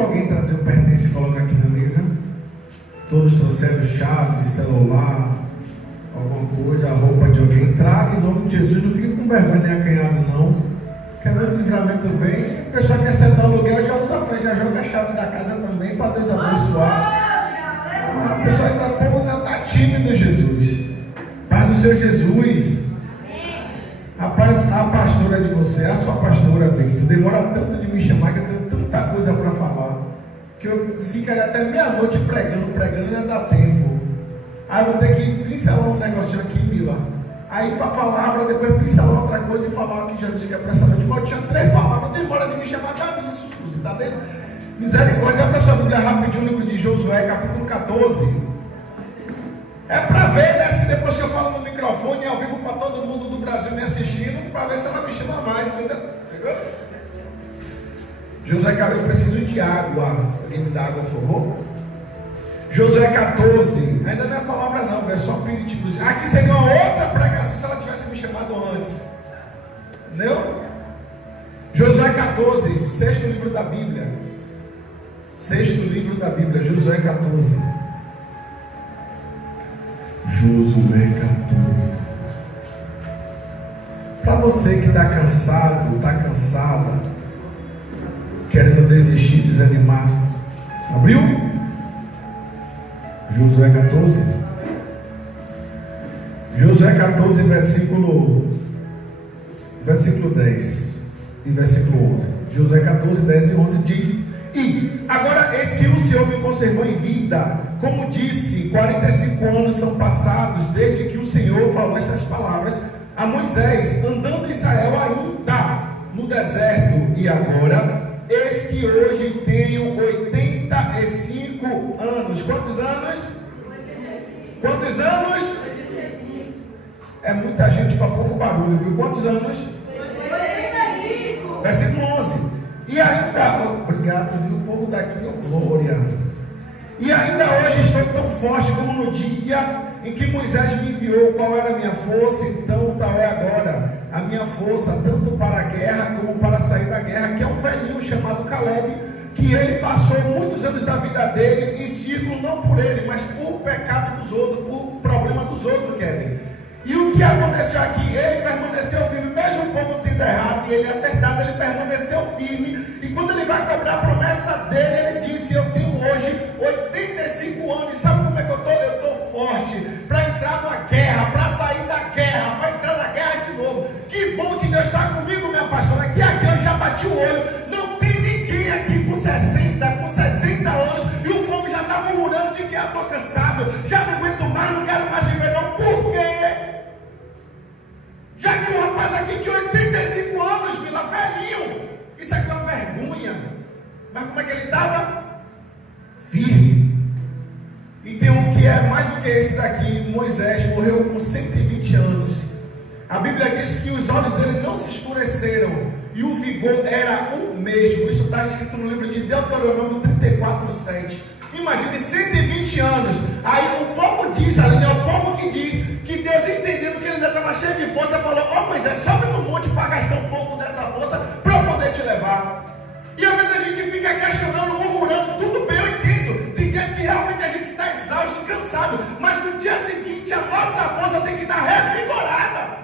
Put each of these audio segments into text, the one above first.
para alguém trazer o pertence e colocar aqui na mesa. Todos trouxeram chave, celular, alguma coisa, a roupa de alguém. Traga em nome de Jesus, não fique com vergonha nem acanhado não. Querendo livramento vem, a pessoa quer sentar no aluguel, já usa a fé, já joga a chave da casa também para Deus abençoar. A pessoa ainda está tímido, Jesus. Pai do Senhor Jesus. Rapaz, a pastora de você, a sua pastora, Victor, demora tanto de me chamar que eu tenho tanta coisa para falar, que eu ficaria até meia-noite pregando, e não dá tempo. Aí eu vou ter que pincelar um negocinho aqui, Mila. Aí para a palavra, depois pincelar outra coisa e falar o que já disse que é para essa noite. Mas eu tinha 3 palavras, demora de me chamar, dá nisso, Suzy, tá bem? Misericórdia, abra sua Bíblia rapidinho, no livro de Josué, capítulo 14. É para ver, né, se depois que eu falo no microfone, ao vivo para todo mundo do Brasil me assistindo, para ver se ela me chama mais, entendeu? Josué, eu preciso de água. Alguém me dá água, por favor? Josué 14, ainda não é a palavra não, é só um aperitivo. Aqui seria uma outra pregação se ela tivesse me chamado antes. Entendeu? Josué 14, sexto livro da Bíblia. Sexto livro da Bíblia, Josué 14. Josué 14. Para você que está cansado, está cansada, querendo desistir, desanimar, abriu? Josué 14. Josué 14, versículo 10 e versículo 11. Josué 14, 10 e 11 diz: E agora eis que o Senhor me conservou em vida. Como disse, 45 anos são passados desde que o Senhor falou estas palavras a Moisés, andando Israel ainda no deserto. E agora, eis que hoje tenho 85 anos. Quantos anos? 85. Quantos anos? 85. É muita gente para pouco barulho, viu? Quantos anos? 85. Versículo 11. E ainda, obrigado, viu? O povo daqui, glória. E ainda hoje estou tão forte como no dia em que Moisés me enviou. Qual era a minha força? Então tal é agora a minha força, tanto para a guerra como para sair da guerra. Que é um velhinho chamado Caleb, que ele passou muitos anos da vida dele em círculo, não por ele, mas por pecado dos outros, por problema dos outros, Kevin. E o que aconteceu aqui? Ele permaneceu firme, mesmo o povo tendo errado e ele acertado, ele permaneceu firme. E quando ele vai cobrar a promessa dele, ele disse: eu tenho hoje 85 anos, e sabe como é que eu estou? Eu estou forte para entrar na guerra, para sair da guerra, para entrar na guerra de novo. Que bom que Deus está comigo, minha pastora, que aqui eu já bati o olho, não tem ninguém aqui com 60, com 70 anos, e o povo já está murmurando de que eu estou cansado, já não aguento mais, não quero mais viver não. Por quê? Já que o rapaz aqui tinha 85 anos, Mila, velhinho, isso aqui é uma vergonha. Mas como é que ele estava? Firme. E tem um que é mais do que esse daqui. Moisés morreu com 120 anos. A Bíblia diz que os olhos dele não se escureceram e o vigor era o mesmo. Isso está escrito no livro de Deuteronômio 34:7. Imagine 120 anos. Aí o povo diz ali, né? O povo que diz que Deus, entendendo que ele ainda estava cheio de força, falou: ó, Moisés, sobe no monte para gastar um pouco dessa força para eu poder te levar. E às vezes a gente fica questionando, murmurando. Tudo bem, eu entendo. Tem dias que realmente a gente está exausto e cansado, mas no dia seguinte a nossa força tem que estar revigorada.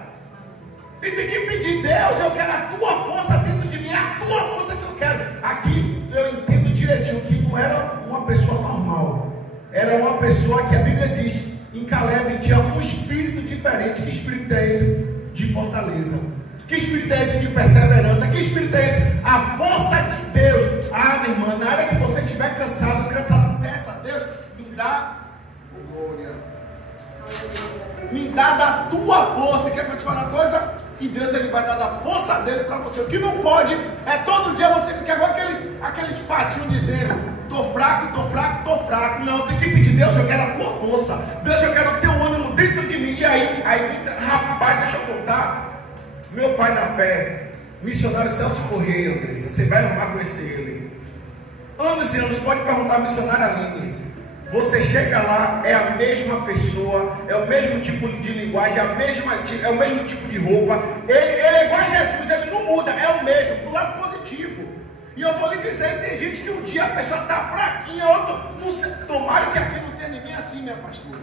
E tem que pedir: Deus, eu quero a tua força dentro de mim, a tua força que eu quero. Aqui eu entendo direitinho que não era uma pessoa normal, era uma pessoa que a Bíblia diz, em Caleb tinha um espírito diferente. Que espírito é esse? De fortaleza. Que espírito é esse? De perseverança. Que espírito é esse? A força de Deus. Ah, minha irmã, na hora que você estiver cansado, peça a Deus, me dá glória, me dá da tua força. Quer que eu te fale uma coisa? E Deus, ele vai dar da força dele para você. O que não pode é todo dia você ficar igual aqueles patinhos dizendo: tô fraco, tô fraco, tô fraco. Não, tem que pedir: Deus, eu quero a tua força. Deus, eu quero o teu ânimo dentro de mim. E aí, rapaz, deixa eu contar. Meu pai na fé, missionário Celso Correia, Andressa, você vai amar conhecer ele. Anos e anos, pode perguntar à missionária Aline. Você chega lá, é a mesma pessoa, é o mesmo tipo de linguagem, é o mesmo tipo de roupa. Ele é igual a Jesus, ele não muda, é o mesmo, pro lado positivo. E eu vou lhe dizer, tem gente que um dia a pessoa está fraquinha, outro, não sei, tomara que aqui não tenha ninguém assim, minha pastora.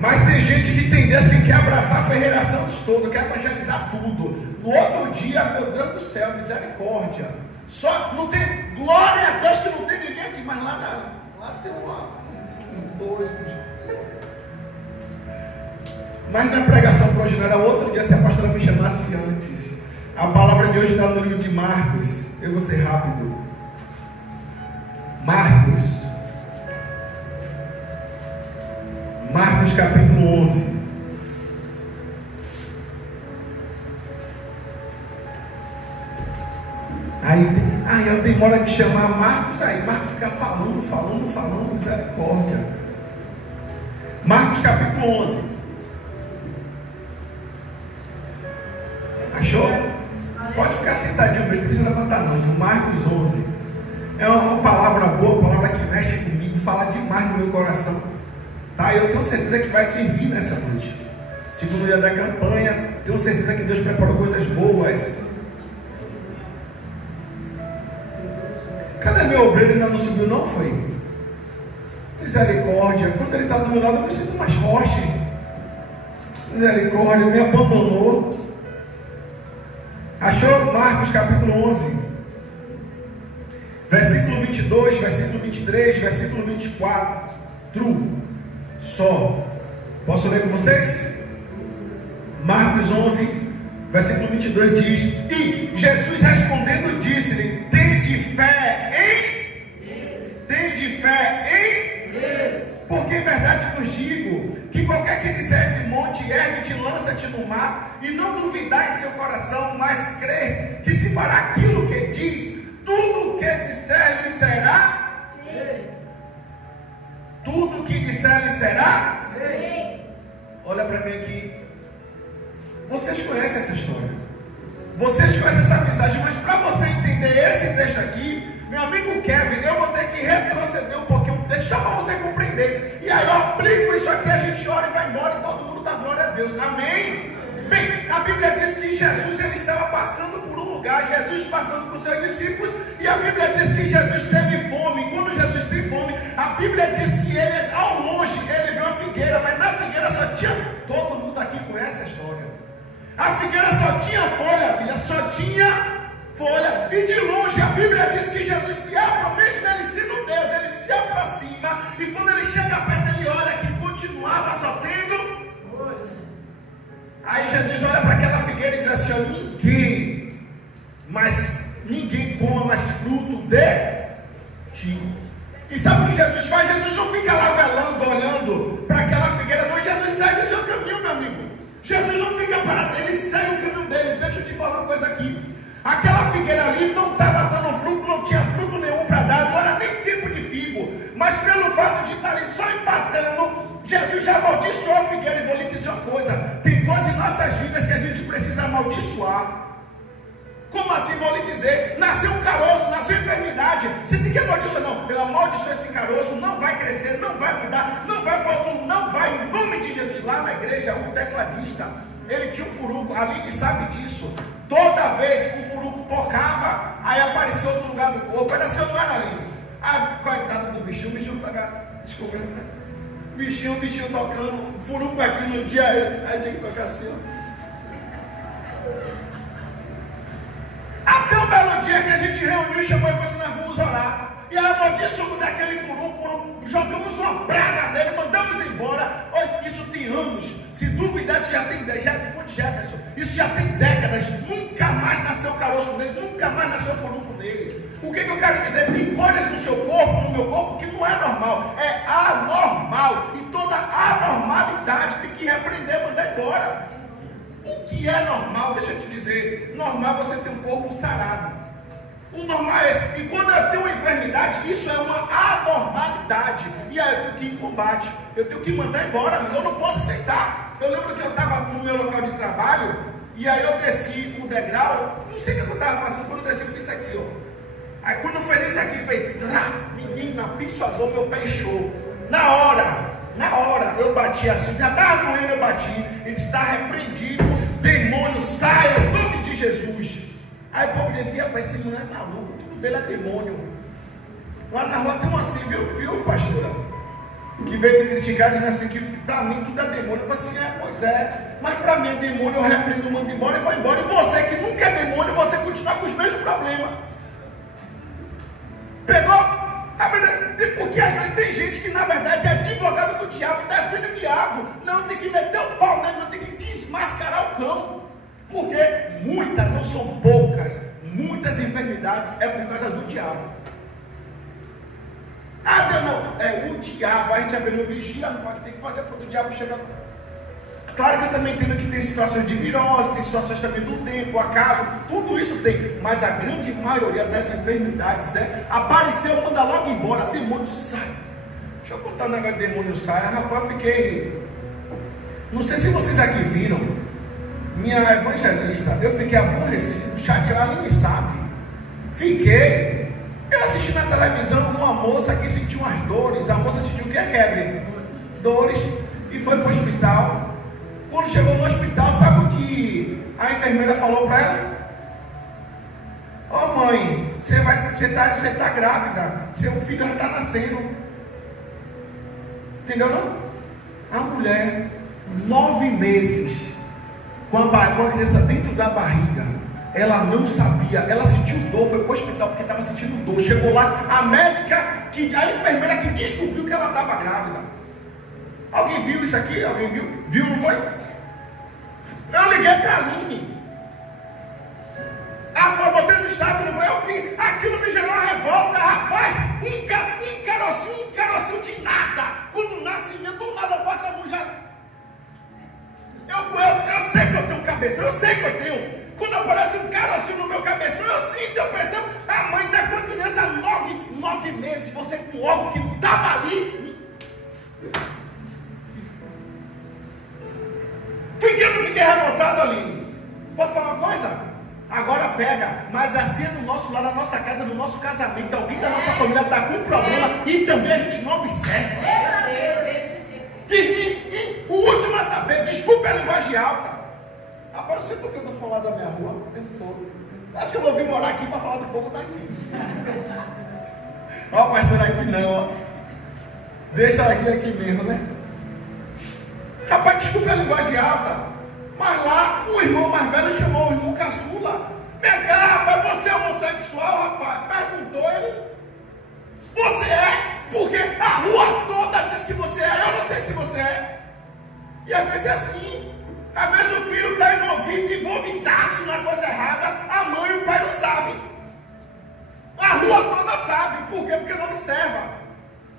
Mas tem gente que tem Deus que quer abraçar a Ferreira Santos todo, quer evangelizar tudo. No outro dia, meu Deus do céu, misericórdia. Só não tem, glória a Deus que não tem ninguém aqui, mas lá tem dois. Mas na pregação para hoje não era outro dia, se a pastora me chamasse antes. A palavra de hoje está no livro de Marcos. Eu vou ser rápido. Marcos capítulo 11. Aí eu demoro de chamar Marcos, aí Marcos fica falando, misericórdia. Marcos capítulo 11. Achou? Pode ficar sentadinho mesmo, não precisa levantar não. Marcos 11. É uma palavra boa, uma palavra que mexe comigo, fala demais no meu coração. Tá? Eu tenho certeza que vai servir nessa noite. Segundo dia da campanha, tenho certeza que Deus preparou coisas boas. Cadê meu obreiro? Ainda não subiu não, foi? Misericórdia. Quando ele está do meu lado, eu me sinto mais forte. Misericórdia, me abandonou. Achou? Marcos capítulo 11, versículo 22, versículo 23, versículo 24. Só. Posso ler com vocês? Marcos 11, versículo 22 diz: E Jesus respondendo disse-lhe: Tende fé em? Tende fé em? Porque em verdade vos digo que qualquer que disser esse monte, ergue-te, lança-te no mar, e não duvidar em seu coração, mas crer que se fará aquilo que diz, tudo o que disser lhe será. Tudo o que disser lhe será. Olha para mim aqui. Vocês conhecem essa história, vocês conhecem essa mensagem, mas para você entender esse texto aqui, meu amigo Kevin, eu vou ter que retroceder um pouquinho, só para você compreender. E aí eu aplico isso aqui, a gente ora e vai embora, e todo mundo dá glória a Deus. Amém? Bem, a Bíblia diz que Jesus, ele estava passando por um lugar, Jesus passando com seus discípulos, e a Bíblia diz que Jesus teve fome. Quando Jesus tem fome, a Bíblia diz que ele, ao longe, ele viu a figueira, mas na figueira só tinha, todo mundo aqui conhece a história, a figueira só tinha folha, a Bíblia só tinha folha, e de longe a Bíblia diz que Jesus se aproxima, mesmo ele sendo Deus, ele se aproxima, e quando ele chega perto, ele olha que continuava só tendo folha. Aí Jesus olha para aquela figueira e diz assim: ninguém coma mais fruto de ti. E sabe o que Jesus faz? Jesus não fica lá velando, olhando para aquela figueira, não. Jesus segue o seu caminho, meu amigo. Jesus não fica parado, ele segue o caminho dele. Deixa eu te falar uma coisa aqui. Aquela figueira ali não estava dando fruto, não tinha fruto nenhum para dar, não era nem tempo de figo. Mas pelo fato de estar ali só empatando, Jesus já amaldiçoou a figueira. E vou lhe dizer uma coisa: tem coisas em nossas vidas que a gente precisa amaldiçoar. Como assim? Vou lhe dizer: nasceu um caroço, nasceu enfermidade, você tem que amaldiçoar. Não, eu amaldiçoo esse caroço, não vai crescer, não vai mudar, não vai para outro, não vai, em nome de Jesus. Lá na igreja, o tecladista, ele tinha um furuco, a Aline sabe disso. Toda vez que o furuco tocava, aí aparecia outro lugar do corpo. Era assim, não era ali. Ah, coitado do bichinho, o bichinho tocava, desculpa, né? Bichinho tocando, furuco aqui no dia, aí tinha que tocar assim, ó. Até um belo dia que a gente reuniu, chamou e falou assim: nós vamos orar. E aí amaldiçoamos aquele furuco, jogamos uma praga nele, mandamos embora. Olha, isso tem anos. Se duvidar, isso já tem Jefferson, isso já tem décadas. Nunca mais nasceu caroço nele, nunca mais nasceu furuco nele. O que eu quero dizer? Tem coisas no seu corpo, no meu corpo, que não é normal, é anormal. E toda anormalidade tem que repreender, mandar embora. O que é normal? Deixa eu te dizer: normal é você ter um corpo sarado. O normal é esse. E quando eu tenho uma enfermidade, isso é uma anormalidade. E aí eu tenho que ir em combate, eu tenho que mandar embora, eu não posso aceitar. Eu lembro que eu estava no meu local de trabalho, e aí eu desci o degrau, não sei o que eu estava fazendo. Quando eu desci, eu fiz isso aqui, ó. Aí quando eu fiz isso aqui, fez, menina, pichador, meu pé inchou. Na hora, eu bati assim, já estava doendo, eu bati. Ele está repreendido, demônio, sai, em nome de Jesus. Aí o povo dizia, rapaz, esse mano é maluco, tudo dele é demônio. Lá na rua tem um assim, viu, pastora? Que veio me criticar, dizendo assim, que para mim tudo é demônio. Eu falei assim, pois é, mas para mim é demônio, eu repreendo, mando embora e vai embora. E você que nunca é demônio, você continua com os mesmos problemas. Pegou? Porque às vezes tem gente que na verdade é advogado do diabo, defende o diabo. Não, tem que meter o pau nele, não tem que desmascarar o cão. Porque muitas, não são poucas, muitas enfermidades é por causa do diabo. Ah, Deus não, é o diabo, a gente já vê no vigia, não tem que fazer para o diabo chegar. Claro que eu também entendo que tem situações de virose, tem situações também do tempo, acaso, tudo isso tem, mas a grande maioria das enfermidades apareceu, manda logo embora, demônio sai. Deixa eu contar um negócio de demônio sai. Rapaz, eu fiquei, não sei se vocês aqui viram, minha evangelista, eu fiquei aborrecido, chateado, ninguém sabe. Fiquei, eu assisti na televisão uma moça que sentiu umas dores, a moça sentiu o que é, Kevin? Dores, e foi para o hospital. Quando chegou no hospital, sabe o que a enfermeira falou para ela? Ô mãe, você tá grávida, seu filho já está nascendo. Entendeu não? A mulher, 9 meses, com a criança dentro da barriga, ela não sabia, ela sentiu dor, foi para o hospital porque estava sentindo dor. Chegou lá, a médica, a enfermeira que descobriu que ela estava grávida. Alguém viu isso aqui? Alguém viu? Viu, não foi? Eu liguei para a Aline. Eu botei no estado, não foi? Eu vi. Aquilo me gerou uma revolta, rapaz. Um carocinho de nada. Quando nasce, do nada passa a bujar. Eu sei que eu tenho cabeção, eu sei que eu tenho. Quando aparece um carocinho no meu cabeção, eu sinto, eu percebo. A mãe está com a criança há 9 meses. Você com algo que não estava ali. Fiquei revoltado, Aline. Pode falar uma coisa? Agora pega, mas assim é no nosso lar, na nossa casa, no nosso casamento. Alguém da nossa família está com um problema e também a gente não observa. O último a saber, desculpa a linguagem alta. Rapaz, não sei por que eu estou falando da minha rua o tempo todo. Acho que eu vou vir morar aqui para falar do povo daqui. Ó, pastor, aqui não, ó. Deixa aqui mesmo, né? Rapaz, desculpa a linguagem alta. Mas lá, o irmão mais velho chamou o irmão caçula. Vem cá, rapaz, você é homossexual, rapaz? Perguntou ele. Você é? Porque a rua toda diz que você é. Eu não sei se você é. E às vezes é assim. Às vezes o filho está envolvidaço na coisa errada. A mãe e o pai não sabem. A rua toda sabe. Por quê? Porque não observa.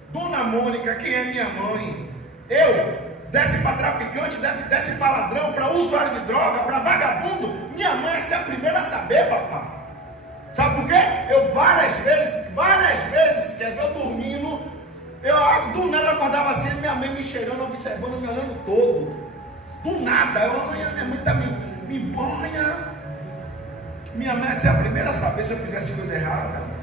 Dona Mônica, quem é minha mãe? Desce para traficante, desce para ladrão, para usuário de droga, para vagabundo. Minha mãe é a primeira a saber, papai. Sabe por quê? Eu várias vezes, quer ver, eu dormindo, do nada eu acordava assim, minha mãe me cheirando, observando, me olhando todo. Do nada, minha mãe está me banha. Minha mãe é a primeira a saber se eu fizesse coisa errada.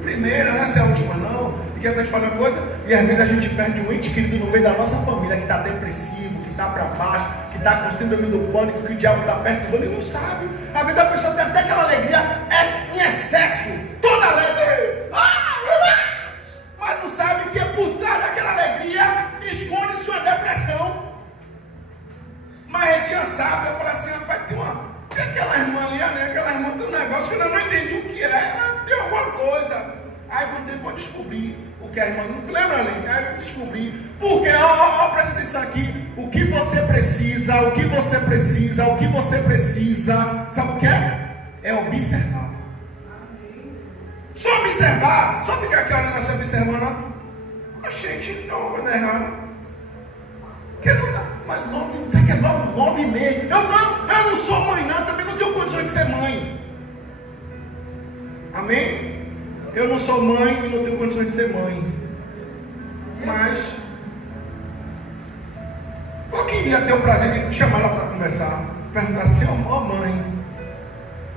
Primeira, não é a última não. E quer que eu te fale uma coisa? E às vezes a gente perde um ente querido no meio da nossa família, que está depressivo, que está para baixo, que está com síndrome do pânico, que o diabo está perturbando e não sabe. Às vezes a pessoa tem até aquela alegria em excesso, toda alegre, mas não sabe que por trás daquela alegria esconde-se uma depressão. Mas a gente já sabe. Eu falei assim, rapaz, tem aquela irmã ali, né? Aquela irmã tem um negócio que eu não entendi o que é, mas tem alguma coisa. Aí com o tempo eu descobri o que a irmã não lembra, ali. Aí eu descobri. Porque, presta atenção aqui. O que você precisa, sabe o que é? É observar. Só observar, só ficar aqui olhando assim, observando. Gente, não, vai dar errado. Porque não dá. Mas 9 meses. Eu não sou mãe, não. Também não tenho condições de ser mãe. Amém? Eu não sou mãe e não tenho condições de ser mãe. Mas eu queria ter o prazer de chamar ela para conversar. Perguntar assim, ó mãe,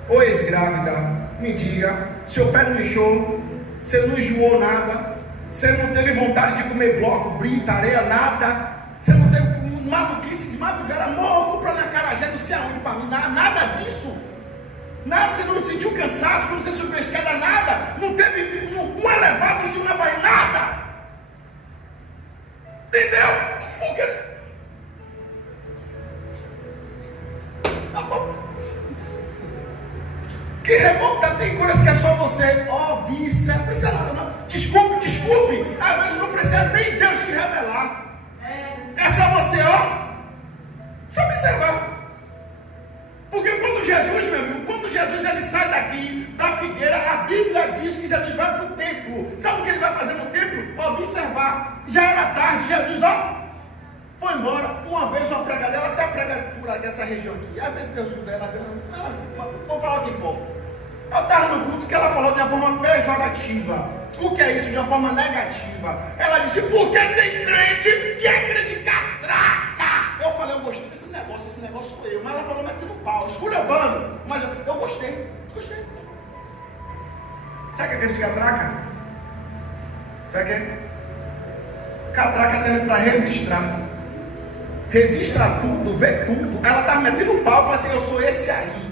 ou ex-grávida, me diga, seu pé não inchou, você não enjoou nada, você não teve vontade de comer bloco, brita, areia, nada, você não teve maluquice de madrugada, amor, compra na Acarajé, não sei aonde para mim, nada disso. Nada, você não sentiu cansaço, quando você subiu a escada, nada. Não teve um elevado, não subiu mais nada. Entendeu? Por quê? Que revolta, tem coisas que é só você observa. Não precisa nada, não. Desculpe. Às vezes não precisa nem Deus te revelar. É só você, só observar. Porque quando Jesus, meu amigo, quando Jesus ele sai daqui da figueira, a Bíblia diz que Jesus vai para o templo. Sabe o que ele vai fazer no templo? Observar. Já era tarde, Jesus, foi embora. Uma vez uma pregadora, ela até prega por aqui, essa região aqui. Às vezes Jesus, ela vamos falar o que importa. Eu estava no culto que ela falou de uma forma pejorativa. O que é isso? De uma forma negativa. Ela disse, porque tem crente que é crente catraca. Eu falei, eu gostei desse negócio, esse negócio sou eu. Mas ela falou, metendo pau, esculhambando. Mas eu gostei. Sabe o que é crente catraca? Sabe o que é? Catraca serve para registrar. Registra tudo, vê tudo. Ela estava metendo pau e falou assim, eu sou esse aí.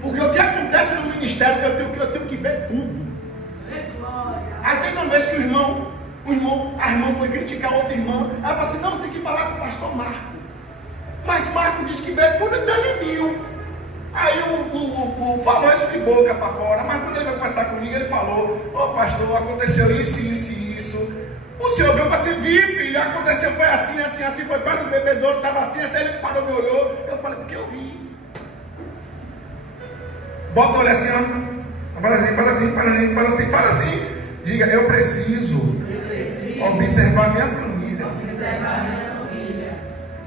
Porque o que acontece no ministério, eu tenho que ver tudo. Aí tem uma vez que a irmã foi criticar a outra irmã. Ela falou assim, não, tem que falar com o pastor Marco. Mas Marco disse que vê tudo, então ele viu. Aí o falou isso de boca para fora. Mas quando ele veio conversar comigo, ele falou, pastor, aconteceu isso. O senhor viu para assim, vi, filho, aconteceu, foi assim, foi perto do bebedouro, estava assim, ele parou, me olhou. Eu falei, porque eu vi. Bota o olho assim, fala assim. Diga, eu preciso observar minha família.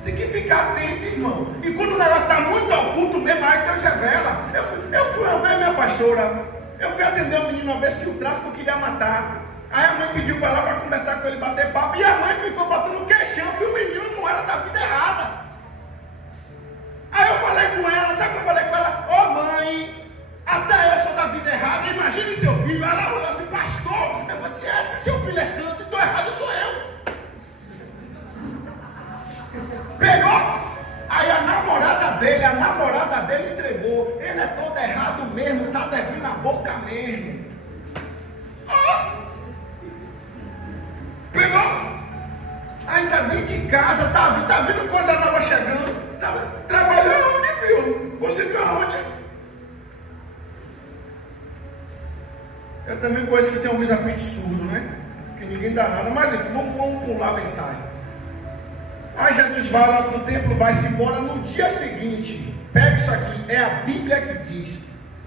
Tem que ficar atento, irmão. E quando o negócio está muito oculto mesmo, aí Deus revela. Eu fui ver minha pastora. Eu fui atender um menino uma vez que o tráfico queria matar. Aí a mãe pediu para ela para conversar com ele, bater papo. E a mãe ficou batendo queixão que o menino não era da vida errada. Aí eu falei com ela, sabe o que eu falei com ela? Mãe, até eu sou da vida errada, imagine seu filho. Ela olhou assim, pastor. Eu falei assim, se seu filho é santo, então errado sou eu. Pegou. Aí a namorada dele entregou. Ele é todo errado mesmo, tá devendo a boca mesmo. Pegou. Ainda dentro de casa, tá vendo coisa nova chegando. Trabalhou onde, filho? Conseguiu aonde? Eu também conheço que tem alguns apelidos surdos, né? Que ninguém dá nada. Mas enfim, vamos pular a mensagem. Aí Jesus vai lá pro templo, vai-se embora. No dia seguinte, pega isso aqui, é a Bíblia que diz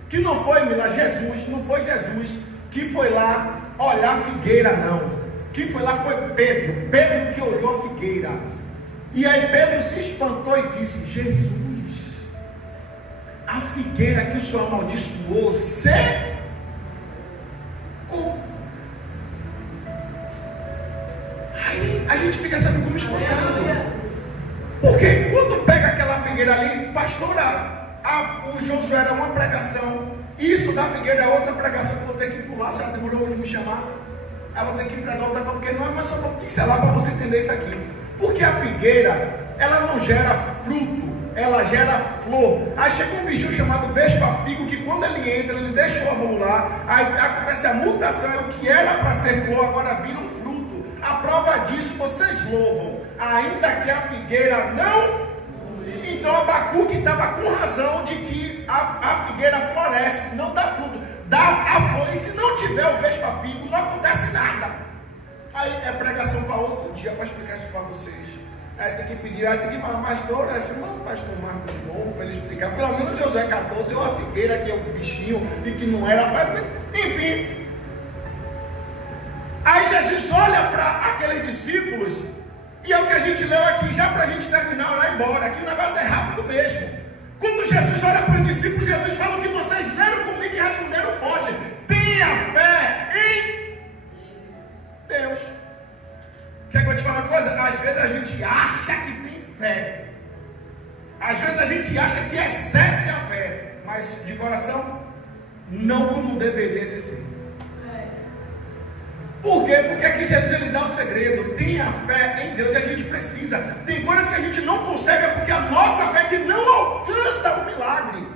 que não foi não foi Jesus que foi lá olhar a figueira, não. Quem foi lá foi Pedro que olhou a figueira. E aí Pedro se espantou e disse, Jesus, a figueira que o Senhor amaldiçoou secou. Aí a gente fica sabendo como espantado. Porque quando pega aquela figueira ali, pastora, o Josué era uma pregação, isso da figueira é outra pregação que eu vou ter que pular, se ela demorou muito de me chamar. Eu vou ter que pregar outra coisa, porque não é mais só para pincelar para você entender isso aqui. Porque a figueira, ela não gera fruto, ela gera flor. Aí chega um bichinho chamado vespa-figo, que quando ele entra, ele deixa o óvulo lá, aí acontece a mutação, o que era para ser flor, agora vira um fruto. A prova disso, vocês louvam, ainda que a figueira não. Então Abacuque estava com razão de que a figueira floresce, não dá fruto, dá a flor, e se não tiver o vespa-figo, não acontece nada. Aí é pregação para outro dia, para explicar isso para vocês. Aí tem que pedir, aí tem que falar, pastor, não, pastor Marcos de novo, para ele explicar, pelo menos Josué 14, ou a figueira que é o bichinho, e que não era, enfim. Aí Jesus olha para aqueles discípulos, e é o que a gente leu aqui, já para a gente terminar, orar embora. Aqui o negócio é rápido mesmo. Quando Jesus olha para os discípulos, Jesus fala o que vocês leram comigo e responderam forte: tenha fé em Deus. Quer que eu te fale uma coisa? Às vezes a gente acha que tem fé, às vezes a gente acha que exerce a fé, mas de coração não como deveria exercer. Por quê? Porque aqui Jesus ele dá o segredo: tenha fé em Deus. E a gente precisa. Tem coisas que a gente não consegue porque a nossa fé que não alcança o milagre.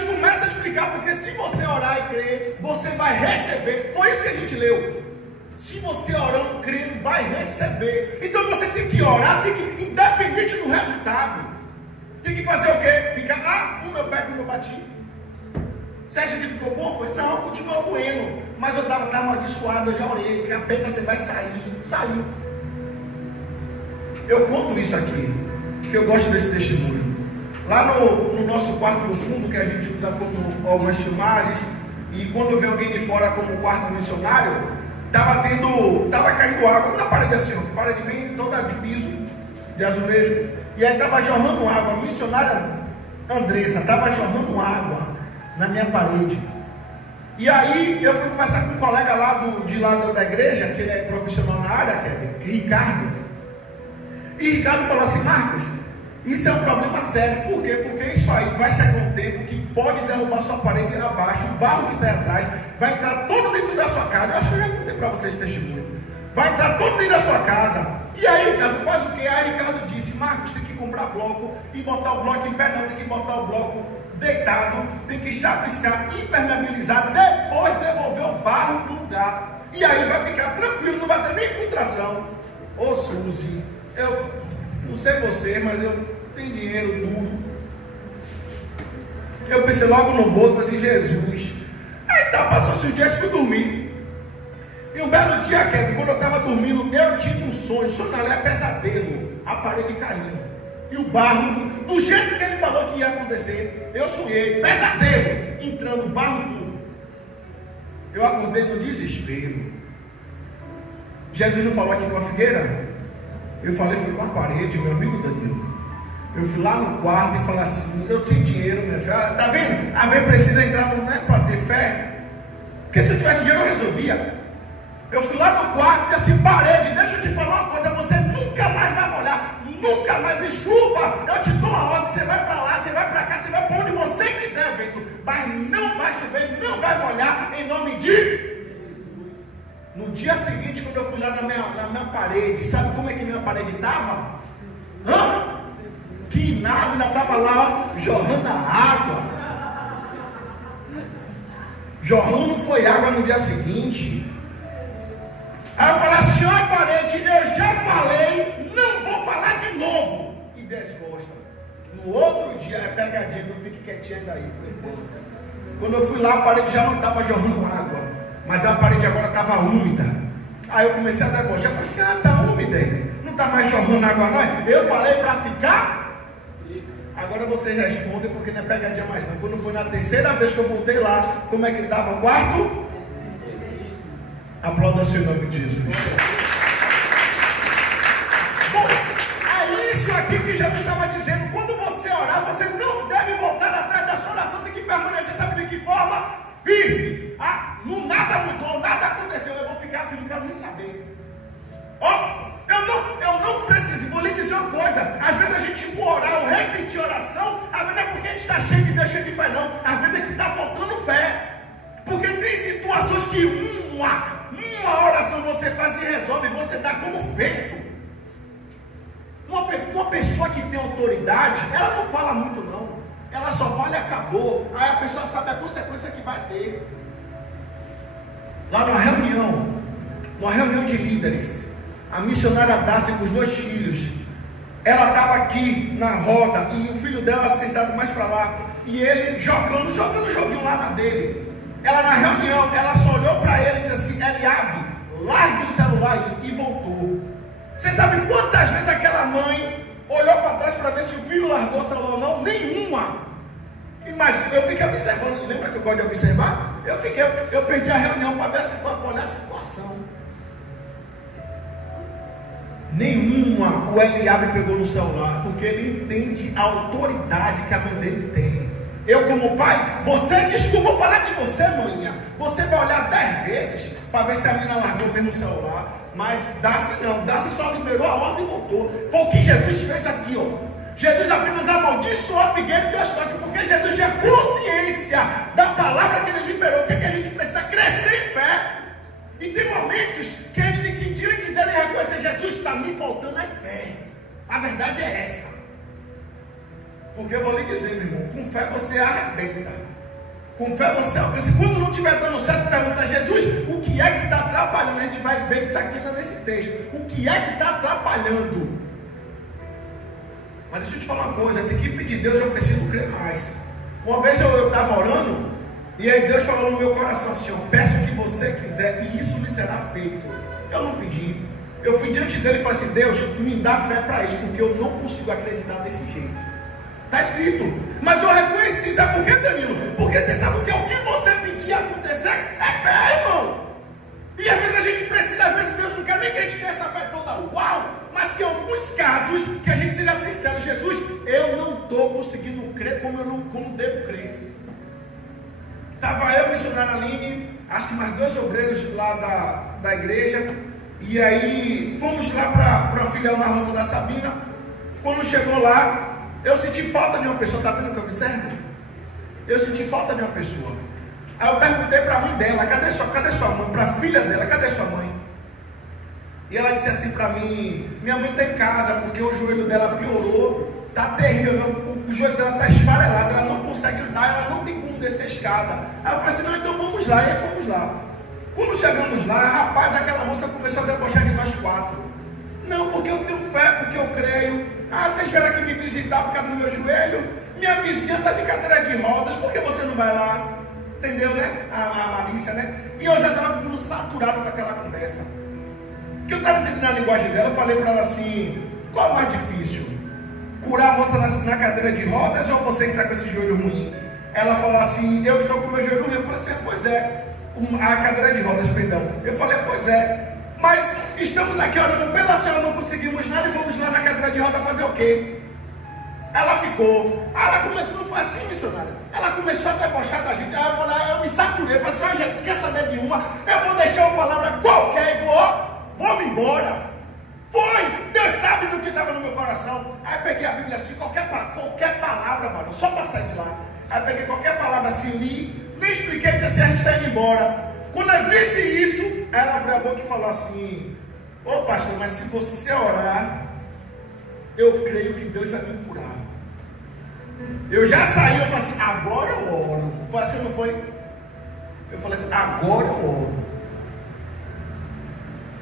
Jesus começa a explicar, porque se você orar e crer, você vai receber. Foi isso que a gente leu. Se você orando, crendo, vai receber. Então você tem que orar, independente do resultado. Tem que fazer o quê? Ficar, o meu pé quando eu bati. Você acha que ficou bom? Foi? Não, continuou doendo. Mas eu estava amaldiçoado, eu já orei. Capeta, você vai sair. Saiu. Eu conto isso aqui, que eu gosto desse testemunho. Lá no nosso quarto do fundo, que a gente usa como algumas filmagens, e quando vem alguém de fora como quarto missionário, estava caindo água na parede assim, ó, parede bem toda de piso, de azulejo, e aí estava jorrando água. A missionária Andressa estava jorrando água na minha parede. E aí eu fui conversar com um colega lá de lado da igreja, que ele é profissional na área, que é Ricardo. E Ricardo falou assim: Marcos, isso é um problema sério. Por quê? Porque isso aí vai chegar um tempo que pode derrubar sua parede abaixo, o barro que está atrás vai entrar todo dentro da sua casa. Eu acho que eu já contei para vocês esse testemunho. Vai entrar todo dentro da sua casa. E aí, Ricardo, faz o quê? Aí Ricardo disse: Marcos, tem que comprar bloco e botar o bloco em pé, não, tem que botar o bloco deitado, tem que chapiscar, impermeabilizar, depois devolver o barro para o lugar. E aí vai ficar tranquilo, não vai ter nem infiltração. Ô Suzy, eu não sei você, mas eu tenho dinheiro duro. Eu pensei logo no bolso, falei assim: Jesus. Aí tá, passou-se o dia e fui dormir. E um belo dia, Kevin, quando eu estava dormindo, eu tive um sonho. Sonho não é pesadelo, a parede caindo. E o barro, do jeito que ele falou que ia acontecer, eu sonhei, pesadelo, entrando barro tudo. Eu acordei no desespero. Jesus não falou aqui com a figueira? Eu falei, foi com a parede, meu amigo Danilo. Eu fui lá no quarto e falei assim: eu tenho dinheiro, minha filha. Tá vendo? A mãe precisa entrar, não é para ter fé. Porque se eu tivesse dinheiro, eu resolvia. Eu fui lá no quarto e disse assim: parede, deixa eu te falar uma coisa, você nunca mais vai molhar, nunca mais em chuva. Eu te dou uma ordem, você vai para lá, você vai para cá, você vai para onde você quiser, vento, mas não vai chover, não vai molhar, em nome de... No dia seguinte, quando eu fui lá na minha parede, sabe como é que minha parede estava? Que nada, ainda estava lá, ó, jorrando a água. Jorrando foi água no dia seguinte. Aí eu falei assim: ó, parede, eu já falei, não vou falar de novo. E desgosta. No outro dia, é pegadinha, então fique quietinho daí, por enquanto. Quando eu fui lá, a parede já não estava jorrando água, mas a parede agora estava úmida. Aí eu comecei a debochar, eu falei assim: ah, está úmida, não está mais jorrando água não. Eu falei para ficar. Agora vocês respondem, porque não é pegadinha mais não. Quando foi na terceira vez que eu voltei lá, como é que estava o quarto? Aplauda-se em nome de Jesus. Bom, é isso aqui que Jesus estava dizendo. Quando você orar, você não deve voltar atrás da sua oração, tem que permanecer, sabe de que forma? Firme. Nada mudou, nada aconteceu, eu vou ficar firme, não quero nem saber. Eu não preciso, vou lhe dizer uma coisa: às vezes a gente for orar ou repetir oração, às vezes não é porque a gente está cheio de Deus, cheio de fé, não. Às vezes é que está faltando fé. Porque tem situações que uma oração você faz e resolve, você dá como feito. Uma pessoa que tem autoridade, ela não fala muito não. Ela só fala e acabou. Aí a pessoa sabe a consequência que vai ter. Lá numa reunião de líderes, a missionária Dácia com os 2 filhos, ela estava aqui na roda e o filho dela sentado mais para lá, e ele jogando joguinho lá na dele. Ela na reunião, ela só olhou para ele e disse assim: Eliabe, largue o celular aí, e voltou. Você sabe quantas vezes aquela mãe olhou para trás para ver se o filho largou o celular ou não? Nenhuma. Mas eu fiquei observando. Lembra que eu gosto de observar? Eu perdi a reunião para ver para olhar a situação. Nenhuma o Eliabe pegou no celular, porque ele entende a autoridade que a mãe dele tem. Eu como pai, desculpa, vou falar de você, manhã. Você vai olhar 10 vezes para ver se a menina largou mesmo o celular. Mas Dácia não, Dácia só liberou a ordem e voltou. Foi o que Jesus fez aqui, ó. Jesus apenas amaldiçoou a figueira e deu as costas, porque Jesus tinha consciência da palavra que ele liberou. O que é que a gente precisa? Crescer em fé. E tem momentos que a gente tem que ir diante dele e reconhecer: Jesus, está me faltando é fé. A verdade é essa. Porque eu vou lhe dizer, meu irmão, com fé você arrebenta. Com fé você alcança. Quando não estiver dando certo, pergunta a Jesus, o que é que está atrapalhando? A gente vai ver isso aqui nesse texto. O que é que está atrapalhando? Mas deixa eu te falar uma coisa, tem que pedir, Deus, eu preciso crer mais. Uma vez eu estava orando, e aí Deus falou no meu coração assim, eu peço o que você quiser, e isso lhe será feito. Eu não pedi. Eu fui diante dele e falei assim, Deus, me dá fé para isso, porque eu não consigo acreditar desse jeito. Está escrito. Mas eu reconheci, sabe por quê, Danilo? Porque você sabe o que você pedir acontecer é fé, irmão. E às vezes a gente precisa, às vezes Deus não quer nem que a gente tenha essa fé toda, uau! Mas tem alguns casos que a gente seja sincero, Jesus, eu não estou conseguindo crer como devo crer. Estava eu, missionário Aline, acho que mais 2 obreiros lá da igreja, e aí fomos lá para a filial na Roça da Sabina. Quando chegou lá, eu senti falta de uma pessoa. Está vendo o que eu observo? Eu senti falta de uma pessoa. Aí eu perguntei para a mãe dela, cadê sua mãe? Para a filha dela, cadê sua mãe? E ela disse assim para mim, minha mãe está em casa, porque o joelho dela piorou, está terrível, o joelho dela está esfarelado, ela não consegue andar, ela não tem como descer a escada. Aí eu falei assim, não, então vamos lá. E aí fomos lá. Quando chegamos lá, rapaz, aquela moça começou a debochar de nós 4. Não, porque eu tenho fé, porque eu creio. Ah, vocês vieram aqui me visitar por causa do meu joelho? Minha vizinha está de cadeira de rodas, por que você não vai lá? Entendeu, né? A malícia, né? E eu já estava ficando saturado com aquela conversa. Que eu estava entendendo a linguagem dela, eu falei para ela assim, qual é mais difícil? Curar a moça na cadeira de rodas ou você que está com esse joelho ruim? Ela falou assim, eu que estou com o meu joelho ruim. Eu falei assim, pois é, a cadeira de rodas, perdão. Eu falei, pois é, mas estamos aqui orando pela senhora, não conseguimos nada e vamos lá na cadeira de rodas fazer o quê? Ela ficou, ela começou, não foi assim, missionária. Ela começou a debochar da gente. Aí eu me saturei, eu falei assim, gente, você quer saber de uma? Eu vou deixar uma palavra qualquer e vou-me embora. Foi, Deus sabe do que estava no meu coração. Aí peguei a Bíblia assim, qualquer palavra, mano, só para sair de lá. Aí peguei qualquer palavra assim, li, nem expliquei, disse assim, a gente está indo embora. Quando eu disse isso, ela abriu a boca e falou assim, ô pastor, mas se você orar, eu creio que Deus vai me curar. Eu já saí, eu falei assim, agora eu oro. Foi assim, não foi? Eu falei assim, agora eu oro.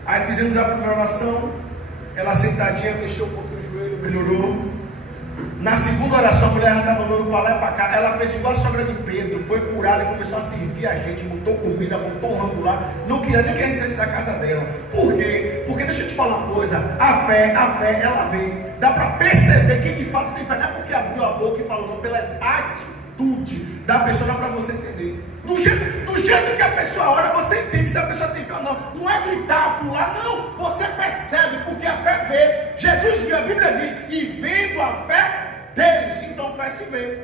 Aí fizemos a primeira oração, ela sentadinha, mexeu um pouquinho o joelho, melhorou. Na segunda oração, a mulher já estava andando para lá e para cá. Ela fez igual a sogra de Pedro, foi curada e começou a servir a gente, botou comida, botou rango lá. Não queria nem que a gente saísse da casa dela. Por quê? Porque deixa eu te falar uma coisa, a fé, ela vem. Dá para perceber quem de fato tem fé. Não é porque abriu a boca e falou, não, pelas atitudes da pessoa, dá para você entender. Do jeito que a pessoa ora, você entende se a pessoa tem fé ou não. Não é gritar, pular, não. Você percebe, porque a fé vê. Jesus viu, a Bíblia diz, e vendo a fé deles, então fé se vê.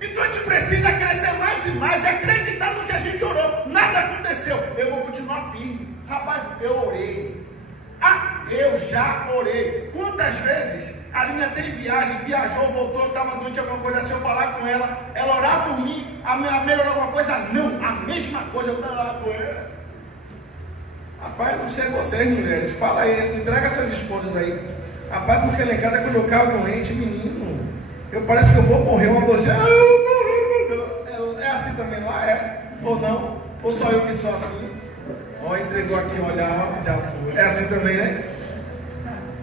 Então a gente precisa crescer mais e mais e acreditar no que a gente orou. Nada aconteceu, eu vou continuar firme. Rapaz, eu orei. Eu já orei. Quantas vezes a linha tem viagem, viajou, voltou, eu estava doente, alguma coisa assim, eu falar com ela orar por mim, a melhorar alguma coisa? Não, a mesma coisa, eu estava lá com ela. Rapaz, não sei vocês, mulheres, fala aí, entrega suas esposas aí. Rapaz, porque lá em casa, quando eu caio doente, menino, eu parece que eu vou morrer, uma dozinha, é assim também lá, é? Ou não? Ou só eu que sou assim? Ó, entregou aqui, olha, já foi. É assim também, né?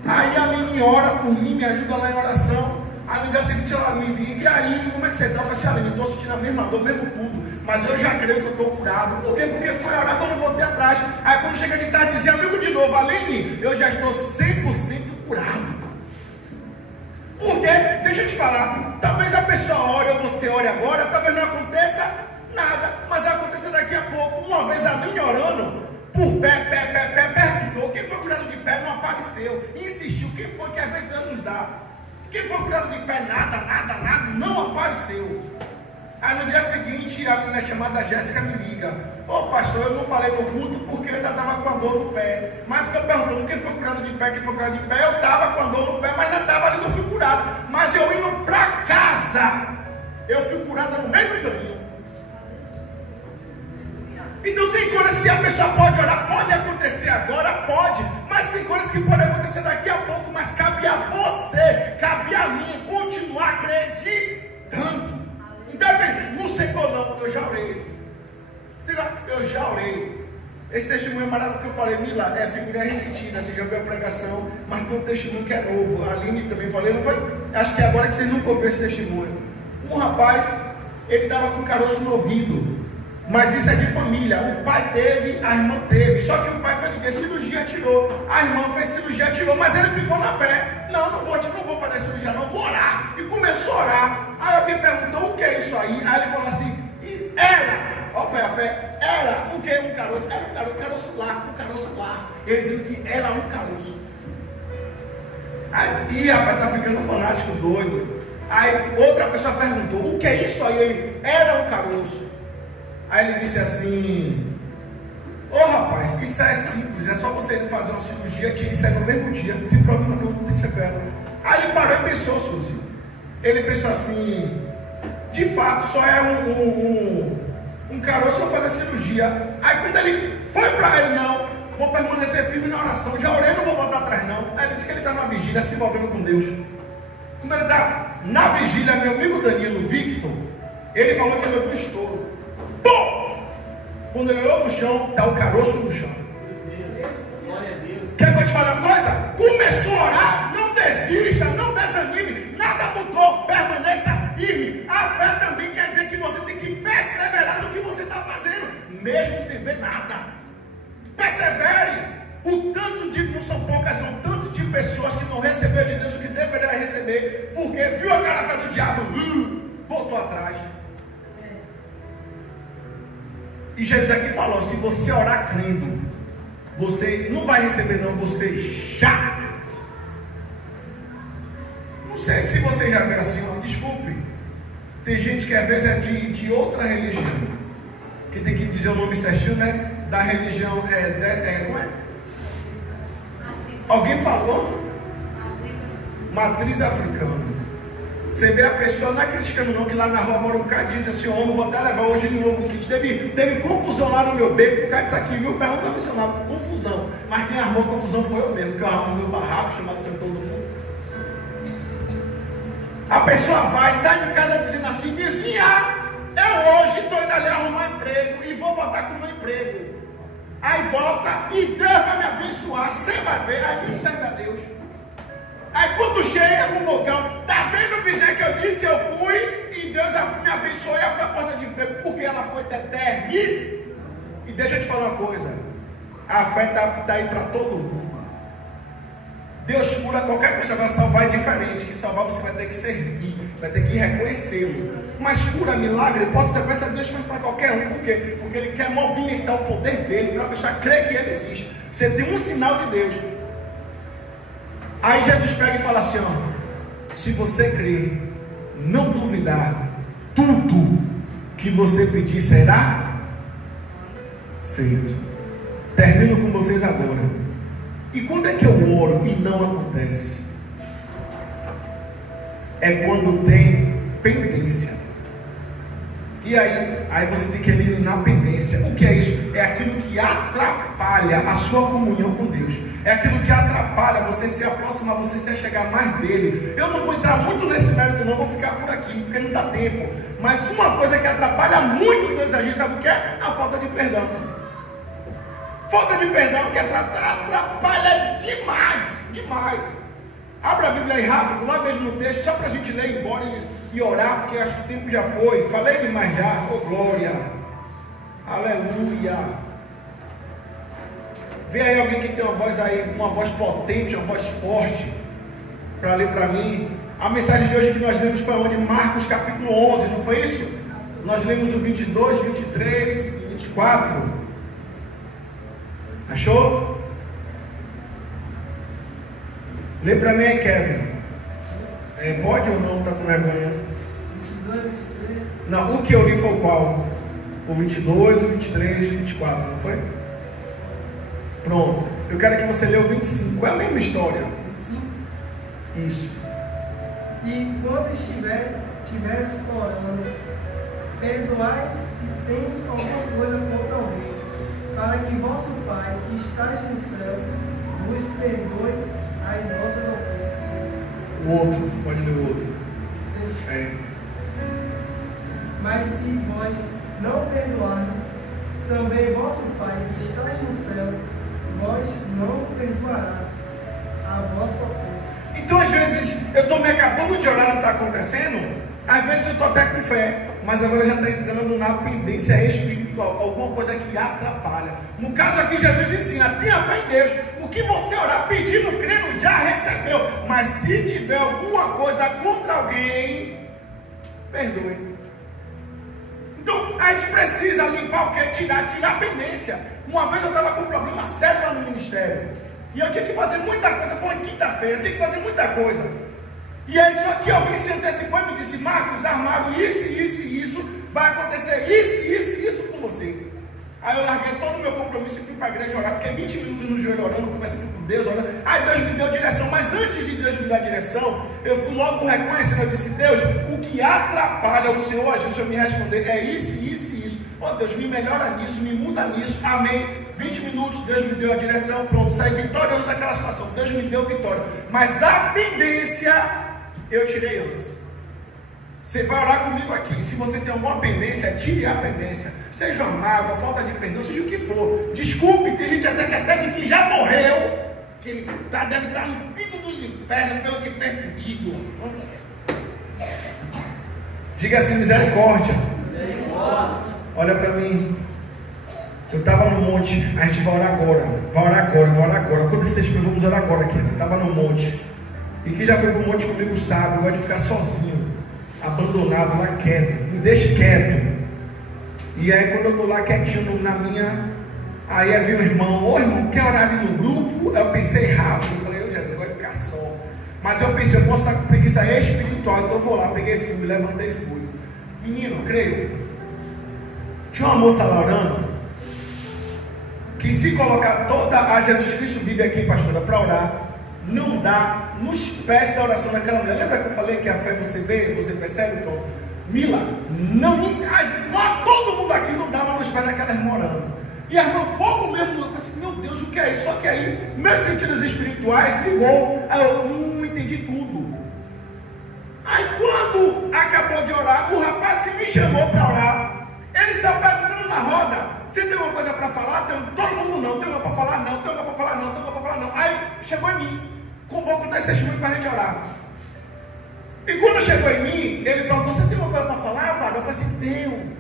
Aí a Aline ora por mim, me ajuda lá em oração. Aí no dia seguinte ela me liga, e aí, como é que você está? Eu falei assim, Aline, estou sentindo a mesma dor, mesmo tudo, mas eu já creio que eu estou curado. Por quê? Porque foi orado, eu não voltei atrás. Aí quando chega de tarde, dizia amigo de novo, Aline, eu já estou 100% curado. Por quê? Deixa eu te falar, talvez a pessoa ore ou você ore agora, talvez não aconteça nada, mas vai acontecer daqui a pouco. Uma vez a Aline orando, por pé, perguntou, quem foi curado de pé? Não apareceu, insistiu, quem foi que às vezes Deus nos dá? Quem foi curado de pé? Nada, não apareceu. Aí no dia seguinte, a menina chamada Jéssica me liga, ô pastor, eu não falei no culto porque eu ainda estava com a dor no pé, mas fica perguntando, quem foi curado de pé, quem foi curado de pé? Eu estava com a dor no pé, mas ainda estava ali, não fui curado, mas eu indo para casa, eu fui curada no meio do caminho. Então tem coisas que a pessoa pode orar, pode acontecer agora, pode, mas tem coisas que podem acontecer daqui a pouco, mas cabe a você, cabe a mim continuar secou não, eu já orei. Diga, eu já orei. Esse testemunho é maravilhoso que eu falei, Mila, é figurinha repetida, você já viu a pregação, mas tem um testemunho que é novo. A Aline também falei, não foi? Acho que é agora que vocês nunca ouviram esse testemunho. Um rapaz, ele estava com caroço no ouvido, mas isso é de família. O pai teve, a irmã teve, só que o pai fez o quê? Cirurgia, tirou. A irmã fez cirurgia, tirou, mas ele ficou na fé. Não vou fazer cirurgia, não, vou orar. E começou a orar. Aí alguém perguntou, o que é isso aí? Aí ele falou assim, olha foi a fé, era o que? Um caroço, era um caroço lá. Ele dizendo que era um caroço. Aí, rapaz, tá ficando fanático, doido. Aí outra pessoa perguntou, o que é isso aí? Ele, era um caroço. Aí ele disse assim, rapaz, isso é simples, é só você fazer uma cirurgia, tira isso aí no mesmo dia, não tem problema não tem sequela. Aí ele parou e pensou, Suzy. Ele pensou assim, de fato só é um caroço para fazer cirurgia. Aí quando ele foi para ele, não, vou permanecer firme na oração, já orei, não vou voltar atrás não. Aí ele disse que ele está na vigília, se envolvendo com Deus. Quando ele está na vigília, meu amigo Danilo Victor, ele falou que ele ouviu um estouro. Pum! Quando ele olhou no chão, está o caroço no chão. Quer que eu te fale uma coisa? Começou a orar, não desista, não desanime, nada mudou, permaneça firme. A fé também quer dizer que você tem que perseverar no que você está fazendo, mesmo sem ver nada. Persevere. Não são poucas, são tanto de pessoas que não receberam de Deus o que deveria receber, porque viu a cara do diabo, voltou atrás. E Jesus aqui falou, se você orar crendo, você não vai receber não, você já. Não sei se você já viu assim, desculpe. Tem gente que às vezes é de outra religião, que tem que dizer o nome certinho, né? Da religião, como é? Alguém falou? Matriz africana. Você vê a pessoa, não é criticando não, que lá na rua mora um bocadinho, diz assim, homem, vou até levar hoje de novo kit. Teve confusão lá no meu beco por causa disso aqui, viu? Pergunta ao missionário, confusão. Mas quem armou a confusão foi eu mesmo, que eu arrumei meu barraco, chamado Santo Todo Mundo. A pessoa vai, sai de casa dizendo assim, vizinha, eu hoje estou indo ali arrumar emprego e vou voltar com o meu emprego. Aí volta e Deus vai me abençoar, você vai ver, aí me serve a Deus. Aí quando chega com o bocão, tá vendo o vizinho que eu disse, eu fui e Deus me abençoou e abriu a porta de emprego, porque ela foi determinada. E deixa eu te falar uma coisa, a fé está aí para todo mundo. Deus cura qualquer pessoa, vai salvar é diferente, que salvar você vai ter que servir, vai ter que reconhecê-lo. Mas cura, milagre, pode ser feito a Deus, mas para qualquer um. Por quê? Porque Ele quer movimentar o poder dEle, para a pessoa crer que Ele existe. Você tem um sinal de Deus. Aí Jesus pega e fala assim, se você crer, não duvidar, tudo que você pedir será feito. Termino com vocês agora. E quando é que eu oro e não acontece? É quando tem pendência. E aí você tem que eliminar a pendência. O que é isso? É aquilo que atrapalha a sua comunhão com Deus. É aquilo que atrapalha você se aproximar, você se chegar mais dele. Eu não vou entrar muito nesse mérito não, vou ficar por aqui, porque não dá tempo. Mas uma coisa que atrapalha muito Deus agir, sabe o que é? A falta de perdão. Falta de perdão que atrapalha demais. Abra a Bíblia aí rápido, lá mesmo no texto, só para a gente ler, ir embora e orar, porque acho que o tempo já foi. Falei demais já, oh glória, aleluia. Vê aí alguém que tem uma voz aí, uma voz potente, uma voz forte, para ler para mim. A mensagem de hoje que nós lemos foi onde? Marcos capítulo 11, não foi isso? Nós lemos o 22, 23, 24. Achou? Lê para mim aí, Kevin. Pode ou não? Está com vergonha? 22, 23. Não, o que eu li foi qual? O 22, o 23, o 24, não foi? Pronto. Eu quero que você lê o 25. É a mesma história. 25. Isso. E quando estiveres orando, perdoai se tens alguma coisa contra alguém, para que vosso Pai, que estás no céu, vos perdoe as vossas ofensas. O outro, pode ler o outro. Sim. É. Mas Mas se vós não perdoardes, também vosso Pai que estás no céu, vós não perdoará a vossa ofensa. Então, às vezes, eu estou me acabando de orar, não está acontecendo. Às vezes eu estou até com fé, mas agora já está entrando na pendência espiritual, alguma coisa que atrapalha. No caso aqui, Jesus ensina: tenha fé em Deus. O que você orar pedindo, crendo, já recebeu. Mas se tiver alguma coisa contra alguém, perdoe. Então a gente precisa limpar o que? Tirar a pendência. Uma vez eu estava com um problema sério lá no ministério, e eu tinha que fazer muita coisa. Foi uma quinta-feira, eu tinha que fazer muita coisa. E aí só que alguém se antecipou e me disse: Marcos, armaram isso, isso e isso, vai acontecer isso com você. Aí eu larguei todo o meu compromisso e fui para a igreja orar. Fiquei 20 minutos no joelho orando, conversando com Deus, orando. Aí Deus me deu direção, mas antes de Deus me dar direção, eu fui logo reconhecendo. Eu disse: Deus, o que atrapalha o Senhor agir, o Senhor me responder é isso e isso. Ó Deus, me melhora nisso, me muda nisso, amém. 20 minutos, Deus me deu a direção, pronto, saí vitorioso daquela situação. Deus me deu vitória, mas a pendência eu tirei antes. Você vai orar comigo aqui. Se você tem alguma pendência, tire a pendência. Seja mágoa, falta de perdão, seja o que for. Desculpe, tem gente até de que já morreu, que ele deve estar no pinto dos infernos pelo que fez comigo. Diga assim: misericórdia. Olha para mim. Eu estava no monte. A gente vai orar agora. Vai orar agora. Quando esse texto, vamos orar agora aqui. Eu estava no monte. E quem já foi para o monte comigo sabe, eu gosto de ficar sozinho, abandonado lá quieto, me deixe quieto. E aí quando eu estou lá quietinho na minha, aí veio o irmão: ô irmão, quer orar ali no grupo? Eu pensei rápido, eu falei: eu gosto de ficar só. Mas eu pensei: eu posso estar com preguiça espiritual, então eu vou lá, peguei fui, me levantei e fui. Menino, creio, tinha uma moça lá orando, que se colocar toda a Jesus Cristo vive aqui, pastora, para orar, não dá nos pés da oração daquela mulher. Lembra que eu falei que a fé você vê, você percebe? Pronto. Mila, não todo mundo aqui não dava nos pés daquela irmã orando. E a irmã, pouco mesmo, eu pensei: meu Deus, o que é isso? Só que aí, meus sentidos espirituais ligou. Aí eu entendi tudo. Aí quando acabou de orar, o rapaz que me chamou para orar, ele saiu perguntando na roda: você tem uma coisa para falar? Todo mundo não. Tem uma para falar? Não. Tem uma para falar? Não. Tem uma para falar? Não. Aí chegou em mim: vou contar esse testemunho para a gente orar. E quando chegou em mim, ele perguntou: você tem uma coisa para falar, Padre? Eu falei assim: tenho.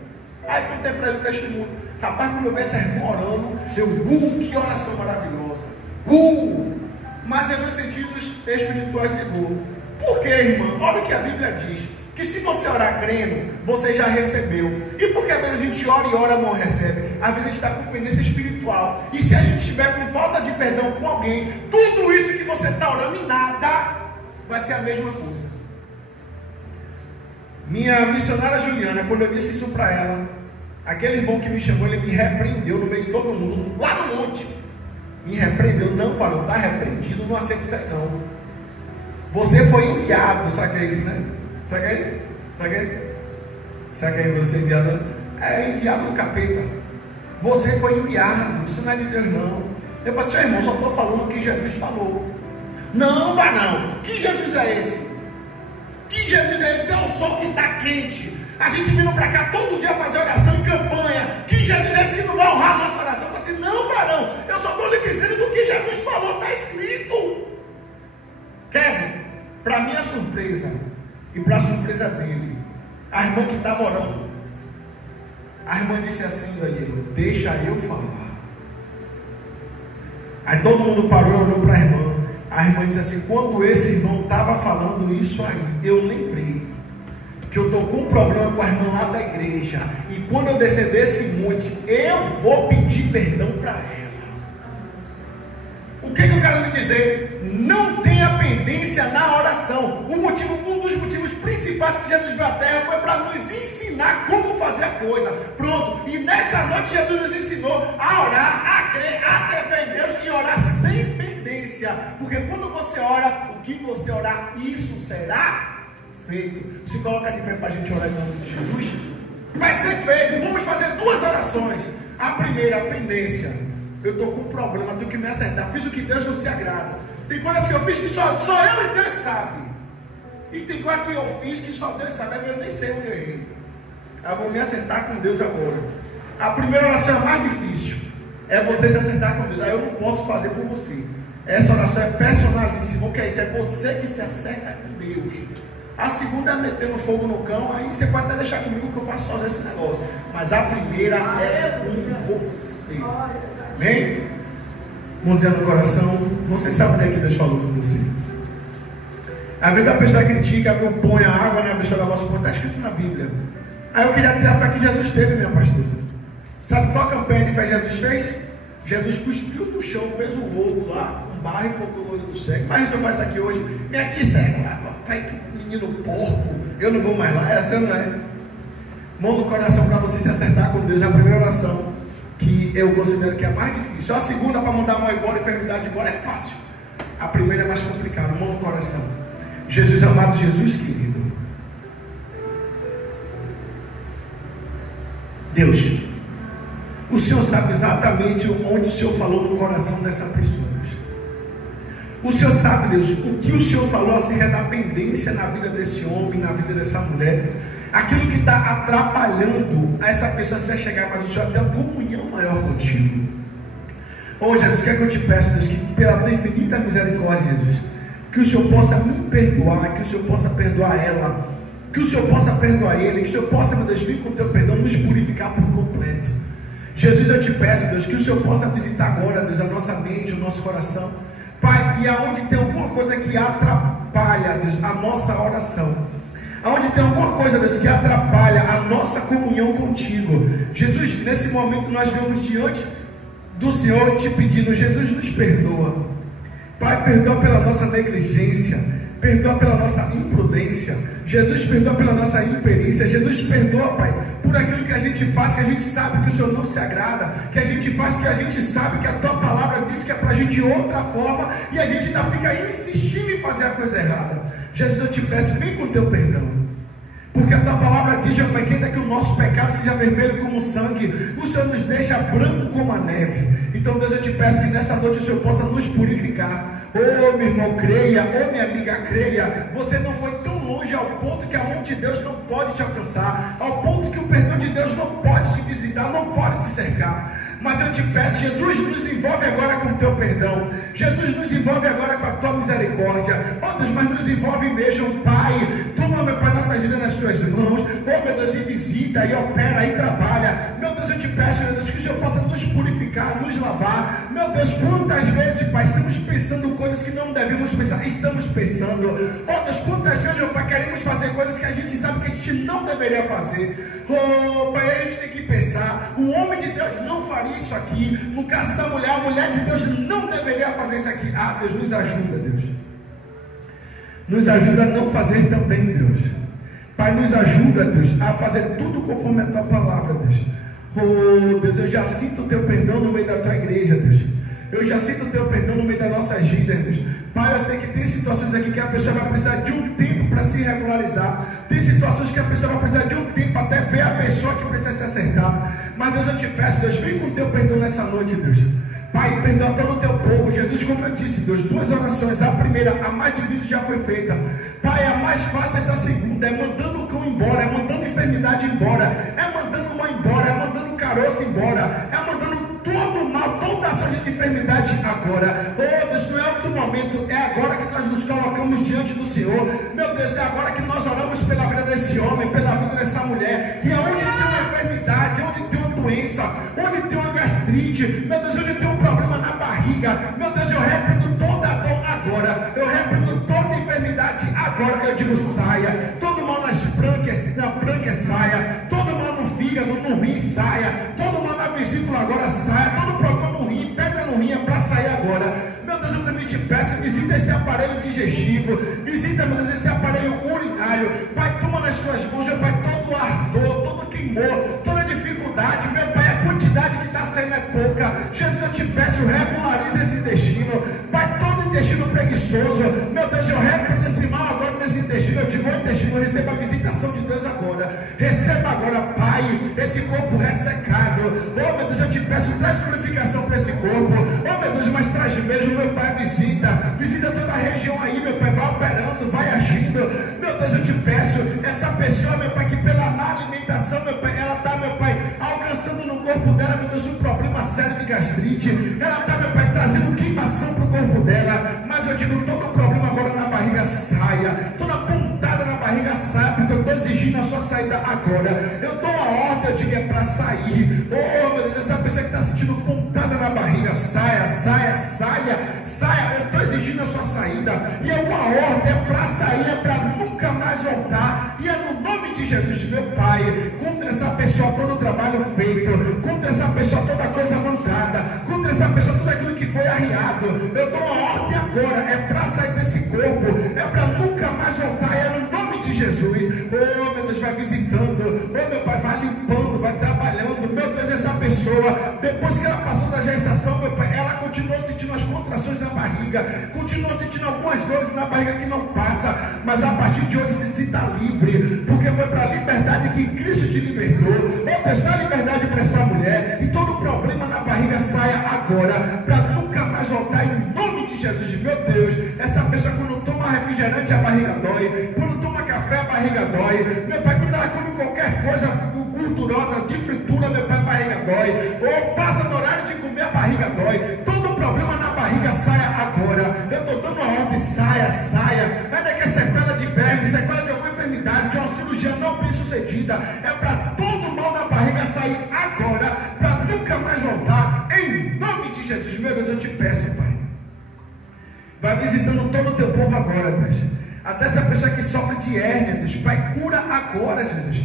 Aí contei para ele o testemunho. Rapaz, quando eu vi essa irmã orando, que oração maravilhosa. Mas é meus sentidos espirituais ligou. Por quê, irmã? Olha o que a Bíblia diz: que se você orar crendo, você já recebeu. E porque às vezes a gente ora e ora não recebe. Às vezes a gente está com pendência espiritual. E se a gente estiver com falta de perdão com alguém, tudo isso que você está orando em nada vai ser a mesma coisa. Minha missionária Juliana, quando eu disse isso para ela, aquele irmão que me chamou, ele me repreendeu no meio de todo mundo, lá no monte. Me repreendeu: não, varão, está repreendido, não aceita isso aí não. Você foi enviado. Sabe o que é isso, né? Sabe o que é isso? Sabe o que é isso? Sabe o que é você enviado? É enviado no capeta. Você foi enviado, isso não é de Deus não. Eu falei assim: irmão, só estou falando o que Jesus falou. Não, vai não. Que Jesus é esse? Que Jesus é esse? É o sol que está quente. A gente vindo para cá todo dia fazer oração em campanha. Que Jesus é esse que não vai honrar a nossa oração? Eu falei assim: não, varão, eu só estou lhe dizendo do que Jesus falou, está escrito. Kevin, para minha surpresa e para a surpresa dele, a irmã que estava orando, a irmã disse assim: Danilo, deixa eu falar. Aí todo mundo parou e olhou para a irmã. A irmã disse assim: quando esse irmão estava falando isso aí, eu lembrei que eu estou com um problema com a irmã lá da igreja, e quando eu descer desse monte, eu vou pedir perdão para ela. O que eu quero lhe dizer? Não tenha pendência na oração. Um dos motivos principais que Jesus veio à terra foi para nos ensinar como fazer a coisa. Pronto. E nessa noite Jesus nos ensinou a orar, a crer, a ter fé em Deus e orar sem pendência. Porque quando você ora, o que você orar, isso será feito. Se coloca de pé para a gente orar em nome de Jesus. Vai ser feito. Vamos fazer duas orações. A primeira, a pendência. Eu estou com um problema, tenho que me acertar. Fiz o que Deus não se agrada. Tem coisas que eu fiz que só eu e Deus sabe. E tem coisas que eu fiz que só Deus sabe. Eu nem sei onde eu errei. Eu vou me acertar com Deus agora. A primeira oração é mais difícil. É você se acertar com Deus. Aí eu não posso fazer por você. Essa oração é personalíssima. O que é isso? É você que se acerta com Deus. A segunda é metendo fogo no cão. Aí você pode até deixar comigo que eu faço sozinho esse negócio. Mas a primeira é com você. Amém? Mãozinha no coração. Você sabe onde é que Deus falou com você. Às vezes a pessoa critica, eu põe a água, né? A pessoa negócio põe, está escrito na Bíblia. Aí eu queria ter a fé que Jesus teve, minha pastora. Sabe qual campanha de fé Jesus fez? Jesus cuspiu do chão, fez um rolo lá, um barro e botou no olho do cego. Mas se eu faço aqui hoje, vem aqui cego, pai, que menino porco, eu não vou mais lá, essa não é. Mão no coração para você se acertar com Deus, é a primeira oração que eu considero que é a mais difícil. A segunda, para mandar a mão embora, a enfermidade embora, é fácil. A primeira é mais complicada, mão no coração. Jesus amado, Jesus querido. Deus, o Senhor sabe exatamente onde o Senhor falou no coração dessa pessoa, Deus. O Senhor sabe, Deus, o que o Senhor falou acerca da pendência na vida desse homem, na vida dessa mulher. Aquilo que está atrapalhando essa pessoa se chegar, mas o Senhor tem uma comunhão maior contigo. Oh Jesus, o que é que eu te peço, Deus? Que pela tua infinita misericórdia, Jesus, que o Senhor possa me perdoar, que o Senhor possa perdoar ela, que o Senhor possa perdoar ele, que o Senhor possa, meu Deus, vir com o teu perdão, nos purificar por completo. Jesus, eu te peço, Deus, que o Senhor possa visitar agora, Deus, a nossa mente, o nosso coração, Pai, e aonde tem alguma coisa que atrapalha, Deus, a nossa oração, aonde tem alguma coisa, Deus, que atrapalha a nossa comunhão contigo, Jesus, nesse momento nós vamos diante do Senhor te pedindo, Jesus, nos perdoa, Pai, perdoa pela nossa negligência, perdoa pela nossa imprudência, Jesus, perdoa pela nossa imperícia, Jesus, perdoa, Pai, por aquilo que a gente faz, que a gente sabe que o Senhor não se agrada, que a gente faz, que a gente sabe que a Tua palavra diz que é para a gente de outra forma, e a gente ainda fica insistindo em fazer a coisa errada. Jesus, eu te peço, vem com o Teu perdão, porque a Tua palavra diz, Pai, que ainda que o nosso pecado seja vermelho como o sangue, o Senhor nos deixa branco como a neve. Então, Deus, eu te peço que nessa noite o Senhor possa nos purificar. Oh, meu irmão, creia, oh, minha amiga, creia, você não foi tão longe ao ponto que a mão de Deus não pode te alcançar, ao ponto que o perdão de Deus não pode te visitar, não pode te cercar. Mas eu te peço, Jesus, nos envolve agora com o teu perdão, Jesus, nos envolve agora com a tua misericórdia, oh Deus, mas nos envolve mesmo, Pai, toma, meu Pai, nossa vida nas tuas mãos, oh meu Deus, e visita, e opera, e trabalha, meu Deus, eu te peço, meu Deus, que o Senhor possa nos purificar, nos lavar, meu Deus, quantas vezes, Pai, estamos pensando coisas que não devemos pensar, estamos pensando, oh Deus, quantas vezes, meu Pai, queremos fazer coisas que a gente sabe que a gente não deveria fazer, oh Pai, a gente tem que pensar, o homem de Deus não faria isso aqui, no caso da mulher, a mulher de Deus não deveria fazer isso aqui. Ah, Deus, nos ajuda, Deus, nos ajuda a não fazer também, Deus, Pai, nos ajuda, Deus, a fazer tudo conforme a tua palavra, Deus. Oh Deus, eu já sinto o teu perdão no meio da tua igreja, Deus, eu já sinto o teu perdão no meio das nossas vidas, Deus. Pai, eu sei que tem situações aqui que a pessoa vai precisar de um tempo para se regularizar, tem situações que a pessoa vai precisar de um tempo até ver a pessoa que precisa se acertar, mas Deus, eu te peço, Deus, vem com o teu perdão nessa noite, Deus. Pai, perdoa todo o teu povo, Jesus, como eu disse, Deus, duas orações, a primeira, a mais difícil já foi feita, Pai, a mais fácil é a segunda, é mandando o cão embora, é mandando a enfermidade embora, é mandando uma embora, é mandando o caroço embora, é mandando todo o mal, toda a sorte de enfermidade agora. Oh Deus, não é outro momento, é agora que nós nos colocamos diante do Senhor, meu Deus, é agora que nós oramos pela vida desse homem, pela vida dessa mulher, e aonde tem uma enfermidade, onde tem uma doença, onde tem uma gastrite, meu Deus, onde tem um problema na barriga, meu Deus, eu repreendo toda a dor agora, eu repreendo toda a enfermidade agora, eu digo saia, todo mal nas brânquias saia, todo mal no fígado, no rim saia, todo mal na vesícula agora saia, todo problema no rim, pedra no rim é para sair agora, meu Deus, eu também te peço, visita esse aparelho digestivo, visita, meu Deus, esse aparelho urinário, Pai, toma nas tuas mãos, meu Pai, todo ardor, todo queimor, toda dificuldade, meu Pai, a quantidade que está saindo é pouca, Jesus, eu te peço, regulariza esse intestino, Pai, todo intestino preguiçoso, meu Deus, eu repreendo esse mal agora nesse intestino, eu digo, o intestino, receba a visitação de Deus agora, receba agora, Pai, esse corpo ressecado, oh meu Deus, eu te peço, traz purificação para esse corpo, oh meu Deus, mas traz mesmo, meu Pai, visita toda a região aí, meu Pai, vai operando, vai agindo, meu Deus, eu te peço, essa pessoa, meu Pai, que pela má alimentação, meu corpo dela, meu Deus, um problema sério de gastrite. Ela está, meu Pai, trazendo queimação para o corpo dela. Mas eu digo, todo problema agora na barriga saia. Toda pontada na barriga saia, porque eu estou exigindo a sua saída agora. Eu dou a ordem, eu digo, é para sair. Oh, meu Deus, essa pessoa que está sentindo pontada na barriga, saia, saia, saia, saia. Eu estou exigindo a sua saída. E é uma ordem, é para sair, é para nunca mais voltar. E é no nome de Jesus, meu Pai, contra essa pessoa todo o trabalho feito, contra essa pessoa toda coisa montada, contra essa pessoa tudo aquilo que foi arriado. Eu dou uma ordem agora, é para sair desse corpo, é para nunca mais voltar. E é no nome de Jesus. Oh, meu Deus, vai visitando. Oh, meu Pai, vai limpando, vai trabalhando. Meu Deus, essa pessoa, depois que ela passou da gestação, meu Pai, ela continuou sentindo as contrações na barriga, continuou sentindo algumas dores na barriga que não passa, mas a partir de hoje se sinta livre, porque foi para a liberdade que Cristo te libertou. Oh, Deus, dá liberdade para essa mulher, e todo problema na barriga saia agora, para nunca mais voltar, em nome de Jesus. Meu Deus, essa pessoa quando toma refrigerante a barriga dói, quando toma café a barriga dói, meu Pai, quando ela come qualquer coisa gordurosa de fritura, meu Pai, a barriga dói, ou passa do horário de comer, a barriga dói. Todo problema na barriga saia agora. Eu estou dando a ordem, saia, saia. Ainda que é sequela de verme, sequela de alguma enfermidade, de uma cirurgia não bem sucedida, é para todo mal na barriga sair agora, para nunca mais voltar, em nome de Jesus. Meu Deus, eu te peço, Pai, vai visitando todo o teu povo agora, Deus. Até essa pessoa que sofre de hérnia, Deus, Pai, cura agora, Jesus.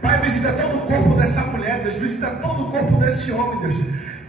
Pai, visita todo o corpo dessa mulher, Deus, visita todo o corpo desse homem, Deus.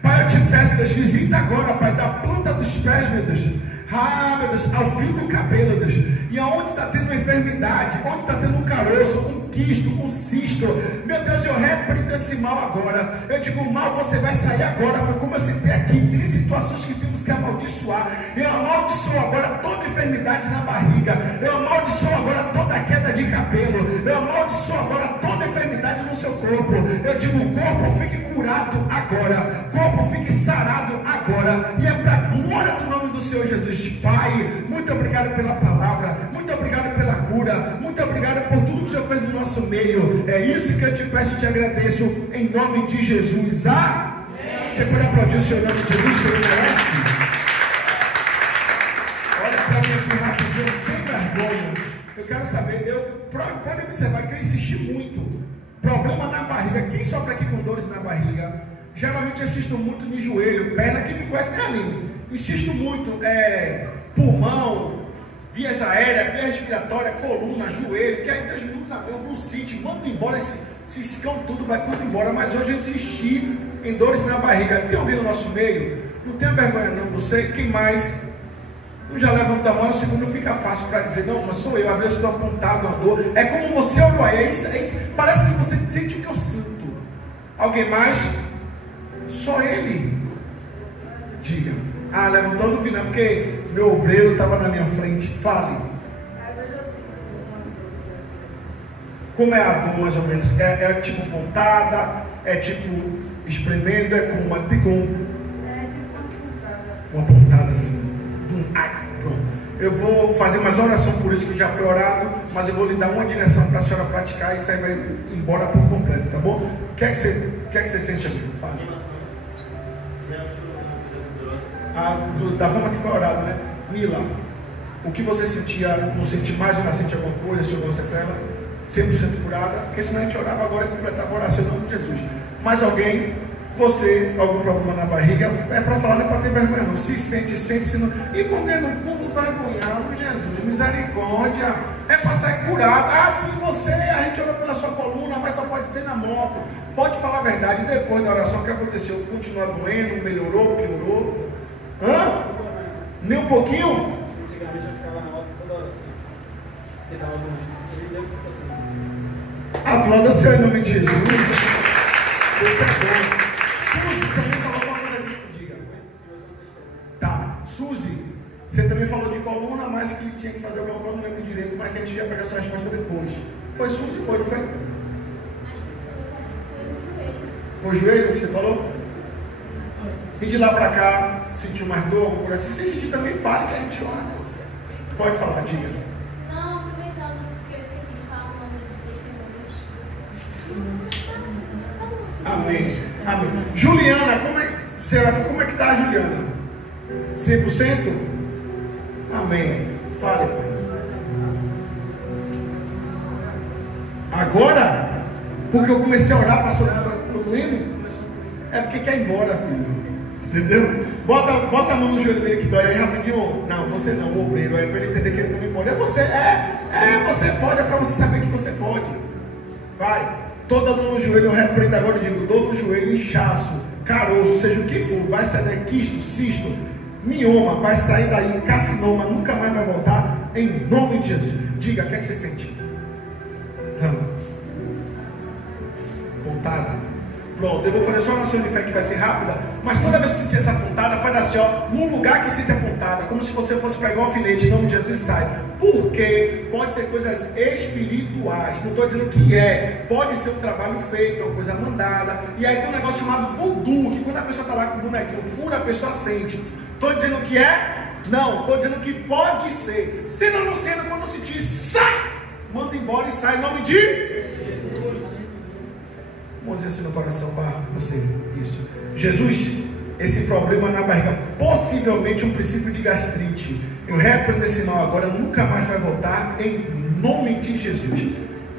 Pai, eu te peço, Deus, visita agora, Pai, da ponta dos pés, meu Deus. Ah, meu Deus, ao fio do cabelo, Deus. E aonde está tendo enfermidade, onde está tendo um caroço, um quisto, um cisto, meu Deus, eu repreendo esse mal agora. Eu digo, mal, você vai sair agora. Foi como eu citei aqui, tem situações que temos que amaldiçoar. Eu amaldiçoo agora toda enfermidade na barriga. Eu amaldiçoo agora toda queda de cabelo. Eu amaldiçoo agora toda enfermidade no seu corpo. Eu digo, o corpo fique curado agora, corpo fique sarado agora, e é para a glória do nome do Senhor Jesus. Pai, muito obrigado pela palavra, muito obrigado pela cura, muito obrigado por tudo que o Senhor fez no nosso meio. É isso que eu te peço e te agradeço, em nome de Jesus. Amém. Você pode aplaudir o Senhor em nome de Jesus, que Ele merece. Olha para mim aqui rapidinho, sem vergonha. Eu quero saber, pode observar que eu insisti muito. Problema na barriga. Quem sofre aqui com dores na barriga? Geralmente eu insisto muito no joelho, perna. Quem me conhece, nem a mim. Insisto muito, pulmão, vias aéreas, via respiratória, coluna, joelho, que aí 10 minutos a meu, brucite, manda embora esse cão tudo, vai tudo embora. Mas hoje eu insisti em dores na barriga. Tem alguém no nosso meio? Não tenha vergonha não, você, quem mais? Um já levanta a mão, o segundo fica fácil para dizer, não, mas sou eu, às vezes estou apontado, uma dor. É como você olhou aí, parece que você sente o que eu sinto. Alguém mais? Só ele. Diga. Ah, levantou, não vi não, porque meu obreiro estava na minha frente. Fale. Como é a dor, mais ou menos? É tipo pontada? É tipo espremendo? É como uma pontada assim. Ai, pronto. Eu vou fazer mais oração por isso que já foi orado, mas eu vou lhe dar uma direção para a senhora praticar e isso aí vai embora por completo, tá bom? O que é que você sente, amigo? Fale. Da forma que foi orado, né? Mila, o que você sentia? Não sentia mais, ainda sentia alguma coisa? Se houve sequela? 100% curada? Porque senão a gente orava agora e completava a oração em nome de Jesus. Mais alguém? Você, algum problema na barriga? É para falar, não é para ter vergonha não. Se sente, se não. E por que não? Por vergonhar, Jesus, misericórdia. É para sair curado. Ah, sim, você, a gente ora pela sua coluna, mas só pode ser na moto. Pode falar a verdade. Depois da oração, o que aconteceu? Continua doendo, melhorou, piorou? Hã? Nem um pouquinho? Antigamente eu ficava na moto toda hora assim. Porque tava no jeito que assim. Aplauda o Senhor em nome de Jesus. Deus é bom. Suzy também falou uma coisa aqui, diga. Tá, Suzy, você também falou de coluna, mas que tinha que fazer alguma coisa, não lembro direito, mas que a gente ia pegar essa resposta depois. Foi Suzy, foi, não foi? Foi o joelho que você falou? E de lá pra cá, sentiu mais dor, alguma coisa assim? Se sentir também, fale que a gente ora. Pode falar, diga. Não, aproveitando, porque eu esqueci de falar o nome do testemunho. Amém. Amém. Juliana, como é que está a Juliana? 100%? Amém. Fale, pai. Agora, porque eu comecei a orar, pastor, estou doendo? É porque quer ir embora, filho. Entendeu? Bota a mão no joelho dele que dói aí rapidinho. Não, você não, o obreiro. É para ele entender que ele também pode. Você pode, é para você saber que você pode. Vai. Toda dor no joelho eu repreendo agora. Eu digo: dor no joelho, inchaço, caroço, seja o que for, vai sair daí, quisto, cisto, mioma, vai sair daí, carcinoma, nunca mais vai voltar, em nome de Jesus. Diga, o que é que você sente? Pontada. Pronto, eu vou fazer só uma oração de fé que vai ser rápida, mas toda vez que você sentir essa pontada, faz assim, ó, num lugar que você tem pontada, como se você fosse pegar um alfinete, em nome de Jesus, sai. Porque pode ser coisas espirituais, não estou dizendo que pode ser um trabalho feito, uma coisa mandada, e aí tem um negócio chamado voodoo, que quando a pessoa está lá com o bonequinho, pura, a pessoa sente. Estou dizendo que Não, estou dizendo que pode ser. Sendo ou não sendo, quando sentir, sai! Manda embora e sai em nome de Jesus. Vamos dizer assim no coração para você. Isso. Jesus, esse problema na barriga, possivelmente um princípio de gastrite. Eu repreendo esse mal agora, nunca mais vai voltar, em nome de Jesus.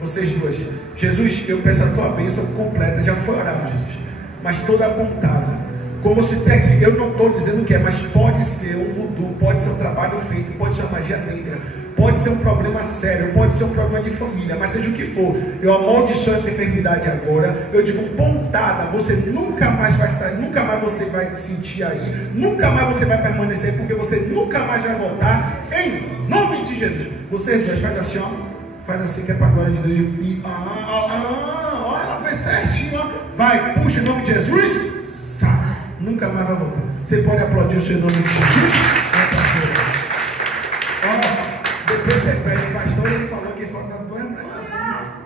Vocês dois. Jesus, eu peço a tua bênção completa. Já foi orado, Jesus. Mas toda apontada. Como se tem aqui, eu não estou dizendo que é, mas pode ser um voodoo, pode ser um trabalho feito, pode ser uma magia negra, pode ser um problema sério, pode ser um problema de família, mas seja o que for, eu amaldiçoo essa enfermidade agora. Eu digo pontada, você nunca mais vai sair, nunca mais você vai sentir aí, nunca mais você vai permanecer, porque você nunca mais vai voltar, em nome de Jesus. Vocês dois, faz assim, ó, faz assim que é para a glória de Deus. E, ó, ela fez certinho, ó. Vai, puxa em nome de Jesus. Nunca mais vai voltar. Você pode aplaudir o seu nome de Jesus? Depois você pede, o pastor, ele falou que falta duas pregações.